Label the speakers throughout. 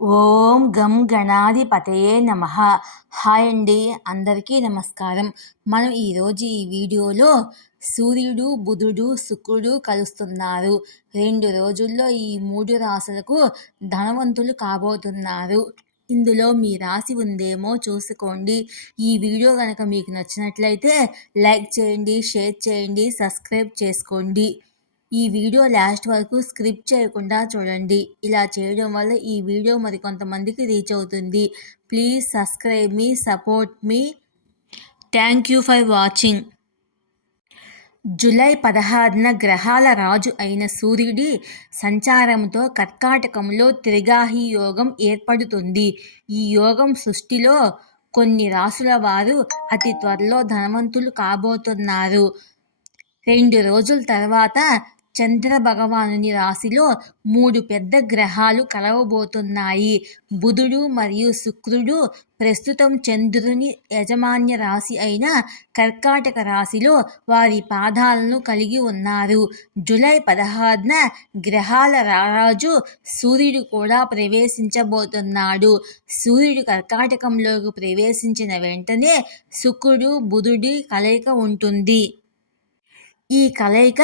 Speaker 1: ఓం గం గణాధిపతయే నమ. హాయ్ అండి అందరికీ నమస్కారం. మనం ఈరోజు ఈ వీడియోలో సూర్యుడు బుధుడు శుక్రుడు కలుస్తున్నారు. రెండు రోజుల్లో ఈ మూడు రాసులకు ధనవంతులు కాబోతున్నారు. ఇందులో మీ రాశి ఉందేమో చూసుకోండి. ఈ వీడియో కనుక మీకు నచ్చినట్లయితే లైక్ చేయండి షేర్ చేయండి సబ్స్క్రైబ్ చేసుకోండి. ఈ వీడియో లాస్ట్ వరకు స్క్రిప్ట్ చేయకుండా చూడండి. ఇలా చేయడం వల్ల ఈ వీడియో మరి కొంతమందికి రీచ్ అవుతుంది. ప్లీజ్ సబ్స్క్రైబ్ మీ support me. Thank you for watching. July పదహారున గ్రహాల రాజు అయిన సూర్యుడి సంచారంతో కర్కాటకంలో త్రిగాహి యోగం ఏర్పడుతుంది. ఈ యోగం సృష్టిలో కొన్ని రాసుల వారు అతి త్వరలో ధనవంతులు కాబోతున్నారు. రెండు రోజుల తర్వాత చంద్ర భగవానుని రాశిలో మూడు పెద్ద గ్రహాలు కలవబోతున్నాయి. బుధుడు మరియు శుక్రుడు ప్రస్తుతం చంద్రుని యజమాన్య రాశి అయిన కర్కాటక రాశిలో వారి పాదాలను కలిగి ఉన్నారు. జూలై పదహారున గ్రహాల రారాజు సూర్యుడు కూడా ప్రవేశించబోతున్నాడు. సూర్యుడు కర్కాటకంలోకి ప్రవేశించిన వెంటనే శుక్రుడు బుధుడి కలయిక ఉంటుంది. ఈ కలయిక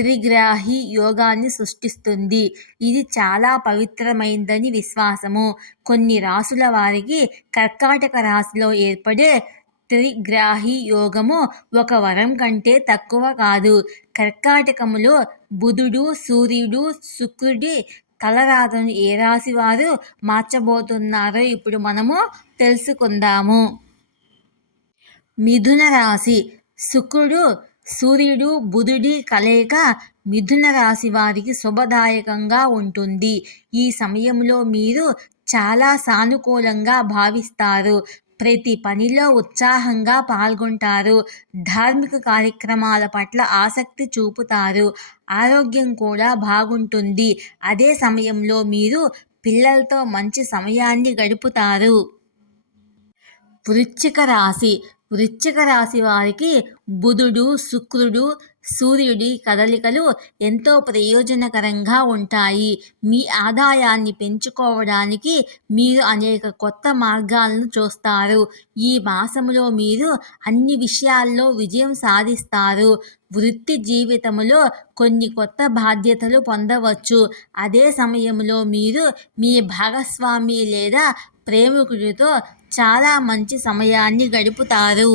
Speaker 1: త్రిగ్రాహి యోగాన్ని సృష్టిస్తుంది. ఇది చాలా పవిత్రమైందని విశ్వాసము. కొన్ని రాసుల వారికి కర్కాటక రాశిలో ఏర్పడే త్రిగ్రాహి యోగము ఒక వరం కంటే తక్కువ కాదు. కర్కాటకములో బుధుడు సూర్యుడు శుక్రుడి తలరాతను ఏ రాశి వారు మార్చబోతున్నారో ఇప్పుడు మనము తెలుసుకుందాము. మిథున రాశి. శుక్రుడు సూర్యుడు బుధుడి కలయిక మిథున రాశి వారికి శుభదాయకంగా ఉంటుంది. ఈ సమయంలో మీరు చాలా సానుకూలంగా భావిస్తారు. ప్రతి పనిలో ఉత్సాహంగా పాల్గొంటారు. ధార్మిక కార్యక్రమాల పట్ల ఆసక్తి చూపుతారు. ఆరోగ్యం కూడా బాగుంటుంది. అదే సమయంలో మీరు పిల్లలతో మంచి సమయాన్ని గడుపుతారు. వృచ్చిక రాశి వృశ్చిక రాశి వారికి బుధుడు శుక్రుడు సూర్యుడి కదలికలు ఎంతో ప్రయోజనకరంగా ఉంటాయి. మీ ఆదాయాన్ని పెంచుకోవడానికి మీరు అనేక కొత్త మార్గాలను చూస్తారు. ఈ మాసంలో మీరు అన్ని విషయాల్లో విజయం సాధిస్తారు. వృత్తి జీవితంలో కొన్ని కొత్త బాధ్యతలు పొందవచ్చు. అదే సమయంలో మీరు మీ భాగస్వామి లేదా ప్రేమికుడితో చాలా మంచి సమయాన్ని గడుపుతారు.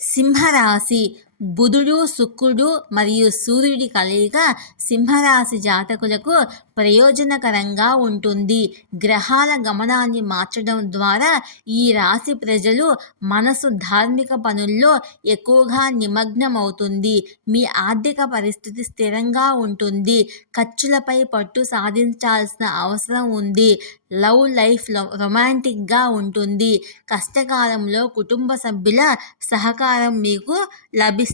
Speaker 1: సింహరాశి బుధుడు శుక్రుడు మరియు సూర్యుడి కలయిక సింహరాశి జాతకులకు ప్రయోజనకరంగా ఉంటుంది. గ్రహాల గమనాన్ని మార్చడం ద్వారా ఈ రాశి ప్రజలు మనసు ధార్మిక పనుల్లో ఎక్కువగా నిమగ్నమవుతుంది. మీ ఆర్థిక పరిస్థితి స్థిరంగా ఉంటుంది. ఖర్చులపై పట్టు సాధించాల్సిన అవసరం ఉంది. లవ్ లైఫ్ రొమాంటిక్గా ఉంటుంది. కష్టకాలంలో కుటుంబ సభ్యుల సహకారం మీకు లభిస్తుంది.